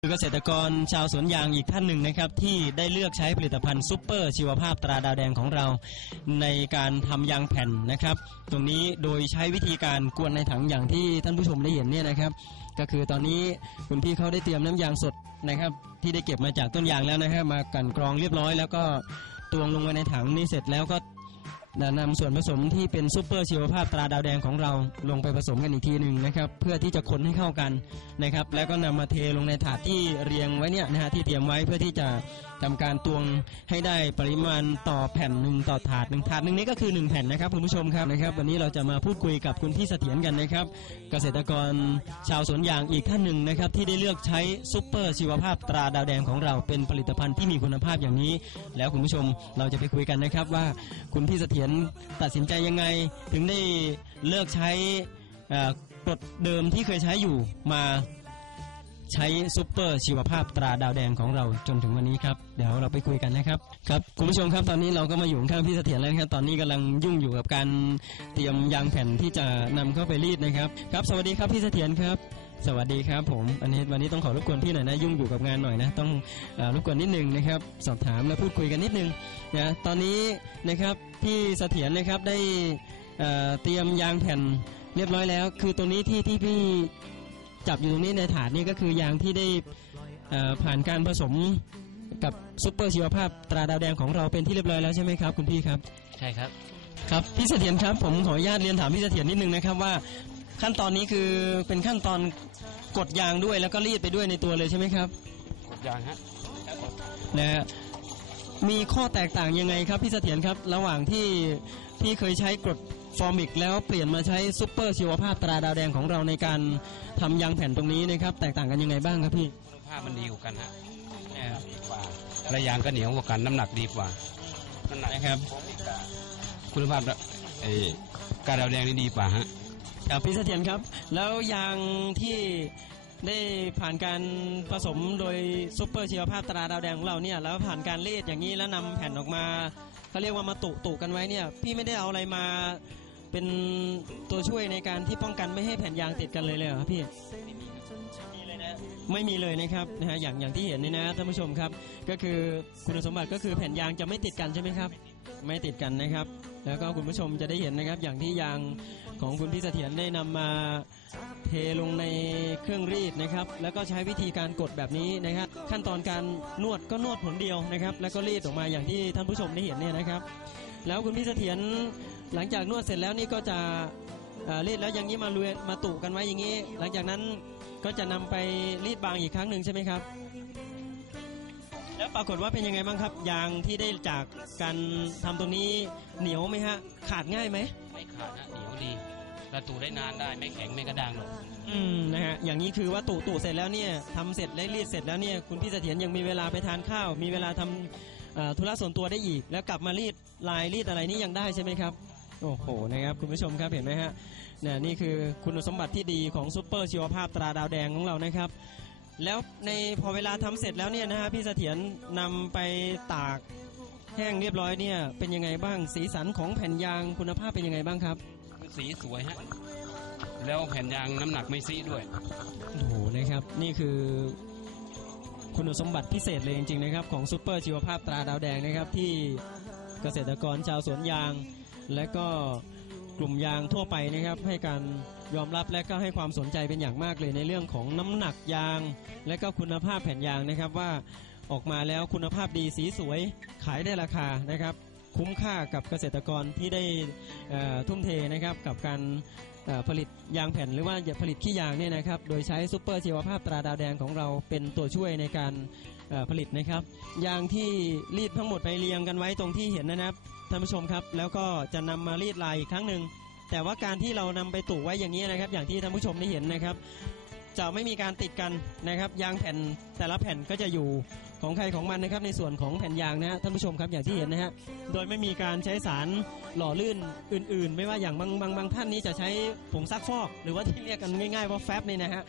คือเกษตรกรชาวสวนยางอีกท่านหนึ่งนะครับ ที่ได้เลือกใช้ผลิตภัณฑ์ซุปเปอร์ชีวภาพตราดาวแดงของเรา ในการทำยางแผ่นนะครับ ตรงนี้โดยใช้วิธีการกวนในถังอย่างที่ท่านผู้ชมได้เห็นเนี่ยนะครับ ก็คือตอนนี้คุณพี่เขาได้เตรียมน้ำยางสดนะครับ ที่ได้เก็บมาจากต้นยางแล้วนะครับมากันกรองเรียบร้อย แล้วก็ตวงลงไปในถังนี้เสร็จแล้วก็ นำส่วนผสมที่เป็นซูเปอร์ชีวภาพตราดาวแดงของเราลงไปผสมกันอีกทีหนึ่งนะครับเพื่อที่จะคนให้เข้ากันนะครับ แล้วก็นำมาเทลงในถาดที่เรียงไว้เนี่ยนะฮะที่เตรียมไว้เพื่อที่จะ ทำการตวงให้ได้ปริมาณต่อแผ่นหนึ่งต่อถาดหนึ่งถาดหนึ่งนี้ก็คือหนึ่งแผ่นนะครับคุณผู้ชมครับนะครับ วันนี้เราจะมาพูดคุยกับคุณพี่เสถียรกันนะครับ เกษตรกรชาวสวนยางอีกท่านหนึ่งนะครับ ที่ได้เลือกใช้ซูเปอร์ชีวภาพตราดาวแดงของเราเป็นผลิตภัณฑ์ที่มีคุณภาพอย่างนี้ แล้วคุณผู้ชมเราจะไปคุยกันนะครับว่าคุณพี่เสถียรตัดสินใจยังไง ถึงได้เลิกใช้กรดเดิมที่เคยใช้อยู่มา ใช้ซูเปอร์ชีวภาพตราดาวแดงของเราจนถึงวันนี้ครับ เดี๋ยวเราไปคุยกันนะครับครับคุณผู้ชมครับตอนนี้เราก็มาอยู่ข้างพี่เสถียรแล้วครับตอนนี้กำลังยุ่งอยู่กับการเตรียมยางแผ่นที่จะนำเข้าไปรีดนะครับครับ สวัสดีครับพี่เสถียรครับ สวัสดีครับผมอันนี้วันนี้ต้องขอรบกวนพี่หน่อยนะยุ่งอยู่กับงานหน่อยนะต้องอรบกวนนิดนึงนะครับสอบถามและพูดคุยกันนิดนึงนะตอนนี้นะครับพี่เสถียรนะครับได้เอ่อเตรียมยางแผ่นเรียบร้อยแล้ว คือตัวนี้ที่ที่พี่ จับอยู่ตรงนี้ในถาดนี่ก็คือยางที่ได้เอ่อผ่านการผสมกับซุปเปอร์ชีวภาพตราดาวแดงของเราเป็นที่เรียบร้อยแล้วใช่ไหมครับ คุณพี่ครับใช่ครับครับพี่เสถียรครับผมขออนุญาตเรียนถามพี่เสถียรนิดนึงนะครับว่า ขั้นตอนนี้คือเป็นขั้นตอนกดยางด้วยแล้วก็รีดไปด้วยในตัวเลยใช่ไหมครับกดยางฮะนะฮะมีข้อแตกต่างยังไงครับพี่เสถียรครับ ระหว่างที่ พี่เคยใช้กรดฟอร์มิกแล้วเปลี่ยนมาใช้ซุปเปอร์ชีวภาพตราดาวแดงของเราในการทำยางแผ่นตรงนี้นะครับ แตกต่างกันยังไงบ้างครับพี่คุณภาพมันดีกว่ากันฮะดีกว่าและยางก็เหนียวกว่ากันน้ำหนักดีกว่าน้ำหนักนะครับคุณภาพไอ้การดาวแดงนี่ดีกว่าฮะครับพี่เสถียรครับ แล้วยางที่ได้ผ่านการผสมโดยซุปเปอร์ชีวภาพตราดาวแดงของเราเนี่ยแล้วผ่านการรีดอย่างนี้แล้วนำแผ่นออกมา เขาเรียกว่ามาตุตุกันไว้เนี่ย พี่ไม่ได้เอาอะไรมาเป็นตัวช่วยในการที่ป้องกันไม่ให้แผ่นยางติดกันเลยเลยเหรอครับพี่ไม่มีเลยนะครับนะฮะอย่างอย่างที่เห็นนี่นะท่านผู้ชมครับ ก็คือคุณสมบัติก็คือแผ่นยางจะไม่ติดกันใช่ไหมครับ ไม่ติดกันนะครับ แล้วก็คุณผู้ชมจะได้เห็นนะครับ อย่างที่ยาง ของคุณพี่เสถียรได้นำมาเทลงในเครื่องรีดนะครับ แล้วก็ใช้วิธีการกดแบบนี้นะครับ ขั้นตอนการนวดก็นวดผลเดียวนะครับ แล้วก็รีดออกมาอย่างที่ท่านผู้ชมได้เห็นเนี่ยนะครับ แล้วคุณพี่เสถียรหลังจากนวดเสร็จแล้วนี่ก็จะรีดแล้วอย่างนี้มาเรวยมาตุกันไว้อย่างนี้ หลังจากนั้นก็จะนำไปรีดบางอีกครั้งหนึ่งใช่ไหมครับ แล้วปรากฏว่าเป็นยังไงบ้างครับ ยางที่ได้จากการทำตรงนี้เหนียวไหมฮะ ขาดง่ายไหม ขาดฮะเหนียวดีประตูได้นานได้ไม่แข็งไม่กระด้างหรอกอืมนะฮะอย่างนี้คือว่าตู่ตู่เสร็จแล้วเนี่ยทำเสร็จได้รีดเสร็จแล้วเนี่ยคุณพี่เสถียรยังมีเวลาไปทานข้าว มีเวลาทำเอ่อธุระส่วนตัวได้อีก แล้วกลับมารีดลายรีดอะไรนี่ยังได้ใช่ไหมครับ โอ้โหนะครับคุณผู้ชมครับเห็นไหมฮะเนี่ยนี่คือคุณสมบัติที่ดีของซุปเปอร์ชีวภาพตราดาวแดงของเรานะครับ แล้วในพอเวลาทำเสร็จแล้วเนี่ยนะฮะพี่เสถียรนำไปตาก แห้งเรียบร้อยเนี่ยเป็นยังไงบ้าง สีสันของแผ่นยางคุณภาพเป็นยังไงบ้างครับคือสีสวยฮะแล้วแผ่นยางน้ำหนักไม่ซีดด้วยโอ้โหนะครับ นี่คือ คุณสมบัติพิเศษเลยจริงๆนะครับ ของซูเปอร์ชีวภาพตราดาวแดงนะครับ ที่เกษตรกรชาวสวนยาง และก็กลุ่มยางทั่วไปนะครับ ให้การยอมรับและก็ให้ความสนใจเป็นอย่างมากเลยในเรื่องของน้ำหนักยาง และก็คุณภาพแผ่นยางนะครับว่า ออกมาแล้วคุณภาพดีสีสวยขายได้ราคานะครับ คุ้มค่ากับเกษตรกรที่ได้ทุ่มเทนะครับกับการผลิตยางแผ่นหรือว่าผลิตขี้ยางเนี่ยนะครับ โดยใช้ซูเปอร์ชีวภาพตราดาวแดงของเราเป็นตัวช่วยในการผลิตนะครับ ยางที่รีดทั้งหมดไปเรียงกันไว้ตรงที่เห็นนะครับท่านผู้ชมครับ แล้วก็จะนำมารีดลายอีกครั้งหนึ่งแต่ว่าการที่เรานำไปตู่ไว้อย่างนี้นะครับ อย่างที่ท่านผู้ชมได้เห็นนะครับ จะไม่มีการติดกันนะครับ ยางแผ่นแต่ละแผ่นก็จะอยู่ ของใครของมันนะครับในส่วนของแผ่นยางนะฮะท่านผู้ชมครับอย่างที่เห็นนะฮะโดยไม่มีการใช้สารหล่อลื่นอื่น ๆ ไม่ว่าอย่างบางบางบางท่านนี้จะใช้ผงซักฟอก หรือว่าที่เรียกกันง่ายๆว่าแฟบนี่นะฮะ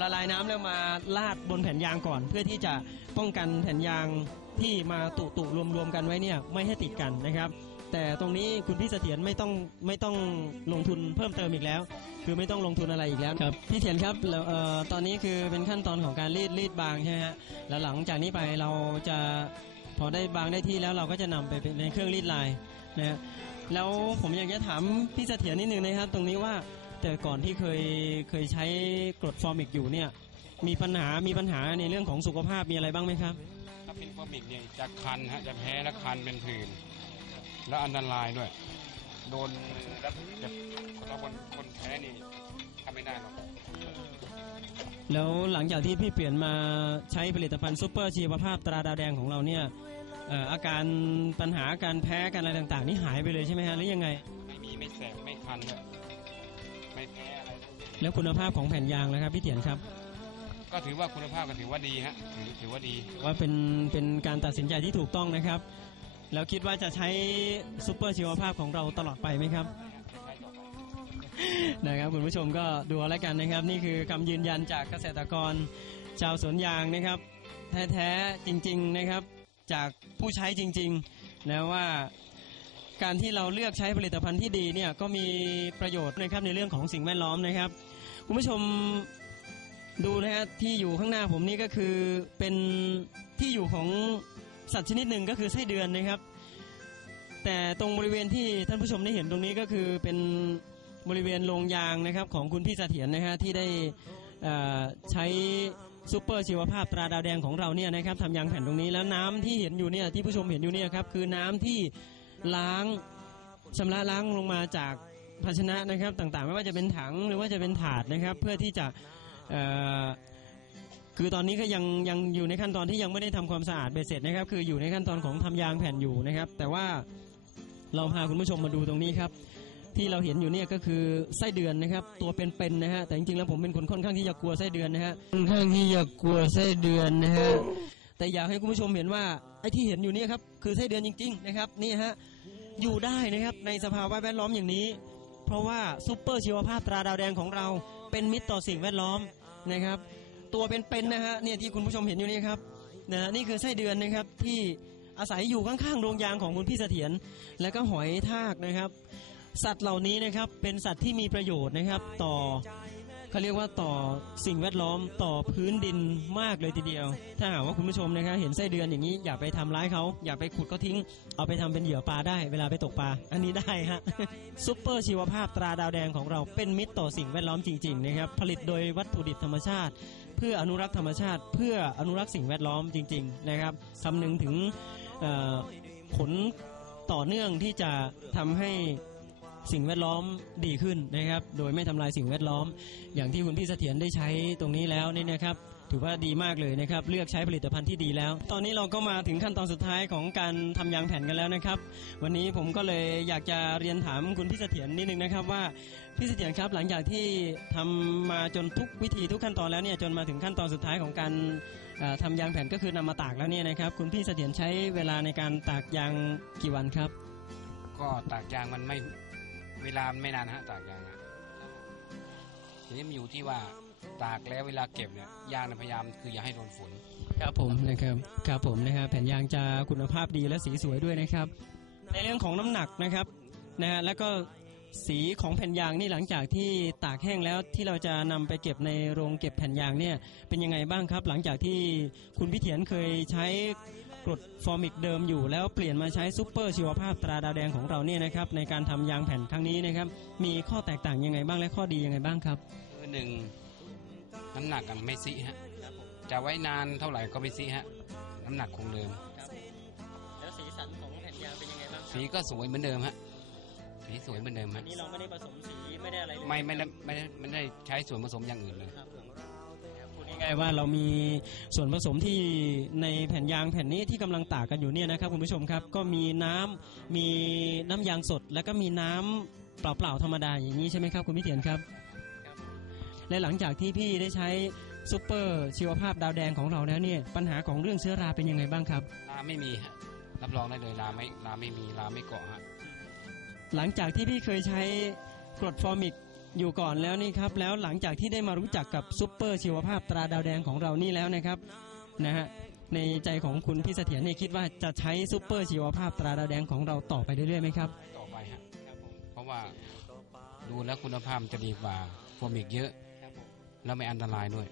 ละลายน้ำแล้วมาลาดบนแผ่นยางก่อน เพื่อที่จะป้องกันแผ่นยางที่มาตุตุรวมๆกันไว้เนี่ยไม่ให้ติดกันนะครับ แต่ตรงนี้คุณพี่เสถียรไม่ต้องไม่ต้องลงทุนเพิ่มเติมอีกแล้ว คือไม่ต้องลงทุนอะไรอีกแล้วครับพี่เถียรครับแล้วเอ่อตอนนี้คือเป็นขั้นตอนของการรีดรีดบางใช่ไหมฮะแล้วหลังจากนี้ไปเราจะพอได้บางได้ที่แล้วเราก็จะนำไปเป็นในเครื่องรีดลายนะฮะแล้วผมอยากจะถามพี่เสถียรนิดนึงนะครับ ตรงนี้ว่าแต่ก่อนที่เคยเคยใช้กรดฟอร์มิกอยู่เนี่ยมีปัญหามีปัญหาในเรื่องของสุขภาพมีอะไรบ้างไหมครับ ถ้าเป็นฟอร์มิกเนี่ยจะคันฮะจะแพ้และคันเป็นผื่น แล้วอันตรายด้วย โดนแล้วจะถ้าคนคนแพ้นี่ทำไม่ได้หรอกแล้วหลังจากที่พี่เปลี่ยนมาใช้ผลิตภัณฑ์ซูเปอร์ชีวภาพตราดาวแดงของเราเนี่ยเอ่ออาการปัญหาการแพ้การอะไรต่างๆ นี่หายไปเลยใช่ไหมฮะหรือยังไง ไม่มีไม่แสบไม่คันด้วยไม่แพ้อะไรแล้วคุณภาพของแผ่นยางนะครับพี่เถียนครับ ก็ถือว่าคุณภาพก็ถือว่าดีฮะถือถือว่าดี ว่าเป็นเป็นการตัดสินใจที่ถูกต้องนะครับ แล้วคิดว่าจะใช้ซูเปอร์ชีวภาพของเราตลอดไปไหมครับ นะครับคุณผู้ชมก็ดูอาแล้วกันนะครับ นี่คือคำยืนยันจากเกษตรกรชาวสวนยางนะครับ แท้ๆจริง ๆนะครับจากผู้ใช้จริงๆนะว่าการที่เราเลือกใช้ผลิตภัณฑ์ที่ดีเนี่ยก็มีประโยชน์นะครับในเรื่องของสิ่งแวดล้อมนะครับคุณผู้ชมดูนะฮะที่อยู่ข้างหน้าผมนี่ก็คือเป็นที่อยู่ของ สัตว์ชนิดหนึ่งก็คือไส้เดือนนะครับ แต่ตรงบริเวณที่ท่านผู้ชมได้เห็นตรงนี้ก็คือเป็นบริเวณโรงยางนะครับของคุณพี่เสถียรนะฮะที่ได้ใช้ซูเปอร์ชีวภาพตราดาวแดงของเราเนี่ยนะครับทำยางแผ่นตรงนี้แล้วน้ำที่เห็นอยู่เนี่ยที่ผู้ชมเห็นอยู่เนี่ยครับคือน้ำที่ล้างชำระล้างลงมาจากภาชนะนะครับต่างๆ ไม่ว่าจะเป็นถังหรือว่าจะเป็นถาดนะครับ เพื่อที่จะ คือตอนนี้ก็ยังยังอยู่ในขั้นตอนที่ยังไม่ได้ทำความสะอาดเบ็ดเสร็จนะครับ คืออยู่ในขั้นตอนของทำยางแผ่นอยู่นะครับ แต่ว่าเราพาคุณผู้ชมมาดูตรงนี้ครับ ที่เราเห็นอยู่เนี่ยก็คือไส้เดือนนะครับ ตัวเป็นๆนะฮะแต่จริงๆแล้วผมเป็นคนค่อนข้างที่จะกลัวไส้เดือนนะฮะค่อนข้างที่จะกลัวไส้เดือนนะฮะแต่อยากให้คุณผู้ชมเห็นว่าไอ้ที่เห็นอยู่เนี่ยครับคือไส้เดือนจริง ๆ นะครับนี่ฮะอยู่ได้นะครับในสภาวะแวดล้อมอย่างนี้ เพราะว่าซูเปอร์ชีวภาพตราดาวแดงของเราเป็นมิตรต่อสิ่งแวดล้อมนะครับ ตัวเป็นๆนะฮะเนี่ยที่คุณผู้ชมเห็นอยู่นี่ครับนะนี่คือไส้เดือนนะครับที่อาศัยอยู่ข้างๆโรงยางของคุณพี่เสถียรและก็หอยทากนะครับ สัตว์เหล่านี้นะครับเป็นสัตว์ที่มีประโยชน์นะครับ ต่อเขาเรียกว่าต่อสิ่งแวดล้อมต่อพื้นดินมากเลยทีเดียว ถ้าหากว่าคุณผู้ชมนะครับเห็นไส้เดือนอย่างนี้อย่าไปทำร้ายเขาอย่าไปขุดเขาทิ้ง เอาไปทำเป็นเหยื่อปลาได้เวลาไปตกปลาอันนี้ได้ฮะซุปเปอร์ชีวภาพตราดาวแดงของเราเป็นมิตรต่อสิ่งแวดล้อมจริงๆนะครับผลิตโดยวัตถุดิบธรรมชาติ พื่ออนุรักษ์ธรรมชาติ เพื่ออนุรักษ์สิ่งแวดล้อมจริง ๆ นะครับคำนึงถึงผลต่อเนื่องที่จะทำให้สิ่งแวดล้อมดีขึ้นนะครับ โดยไม่ทำลายสิ่งแวดล้อม อย่างที่คุณพี่เสถียรได้ใช้ตรงนี้แล้วนี่นะครับ ถือว่าดีมากเลยนะครับ เลือกใช้ผลิตภัณฑ์ที่ดีแล้ว ตอนนี้เราก็มาถึงขั้นตอนสุดท้ายของการทำยางแผ่นกันแล้วนะครับ วันนี้ผมก็เลยอยากจะเรียนถามคุณพี่เสถียรนิดนึงนะครับว่าพี่เสถียรครับหลังจากที่ทำมาจนทุกวิธีทุกขั้นตอนแล้วเนี่ยจนมาถึงขั้นตอนสุดท้ายของการเอ่อทำยางแผ่นก็คือนำมาตากแล้วเนี่ยนะครับ คุณพี่เสถียรใช้เวลาในการตากยางกี่วันครับ ก็ตากยางมันไม่เวลามันไม่นานฮะตากยางอะทีนี้มันอยู่ที่ว่า ตากแล้วเวลาเก็บเนี่ยยางเนี่ยพยายามคืออย่าให้โดนฝนครับผมนะครับครับผมนะครับแผ่นยางจะคุณภาพดีและสีสวยด้วยนะครับ ในเรื่องของน้ำหนักนะครับนะฮะแล้วก็สีของแผ่นยางนี่หลังจากที่ตากแห้งแล้วที่เราจะนำไปเก็บในโรงเก็บแผ่นยางเนี่ยเป็นยังไงบ้างครับ หลังจากที่คุณพิเถียนเคยใช้กรดฟอร์มิกเดิมอยู่แล้วเปลี่ยนมาใช้ซูเปอร์ชีวภาพตราดาวแดงของเราเนี่ยนะครับในการทำยางแผ่นครั้งนี้นะครับมีข้อแตกต่างยังไงบ้างและข้อดียังไงบ้างครับคือหนึ่ง น้ำหนักกันไม่ซิฮะจะไว้นานเท่าไหร่ก็ไม่ซิฮะน้ำหนักคงเดิมแล้วสีสันของแผ่นยางเป็นยังไงบ้างสีก็สวยเหมือนเดิมฮะสีสวยเหมือนเดิมอัฮะนนี้เราไม่ได้ผสมสีไม่ได้อะไรเลยไม่ไม่ได้ไม่ได้ไม่ได้ใช้ส่วนผสมอย่างอื่นเลย ครับผมพูดง่ายๆว่าเรามีส่วนผสมที่ในแผ่นยางแผ่นนี้ที่กำลังตากกันอยู่เนี่ยนะครับคุณผู้ชมครับก็มีน้ำมีน้ำยางสด แล้วก็มีน้ำเปล่าๆธรรมดาอย่างนี้ใช่ไหมครับคุณพิเถียนครับ และหลังจากที่พี่ได้ใช้ซูเปอร์ชีวภาพดาวแดงของเราแล้วเนี่ยปัญหาของเรื่องเชื้อราเป็นยังไงบ้างครับราไม่มีฮะรับรองได้เลยราไม่ราไม่มีราไม่เกาะฮะหลังจากที่พี่เคยใช้กรดฟอร์มิกอยู่ก่อนแล้วนี่ครับแล้วหลังจากที่ได้มารู้จักกับซูเปอร์ชีวภาพตราดาวแดงของเรานี่แล้วนะครับนะฮะในใจของคุณพี่เสถียรเนี่ยคิดว่าจะใช้ซูเปอร์ชีวภาพตราดาวแดงของเราต่อไปเรื่อยๆไหมครับต่อไปฮะเพราะว่าดูแล้วคุณภาพจะดีกว่าฟอร์มิกเยอะ แล้วไม่อันตรายด้วย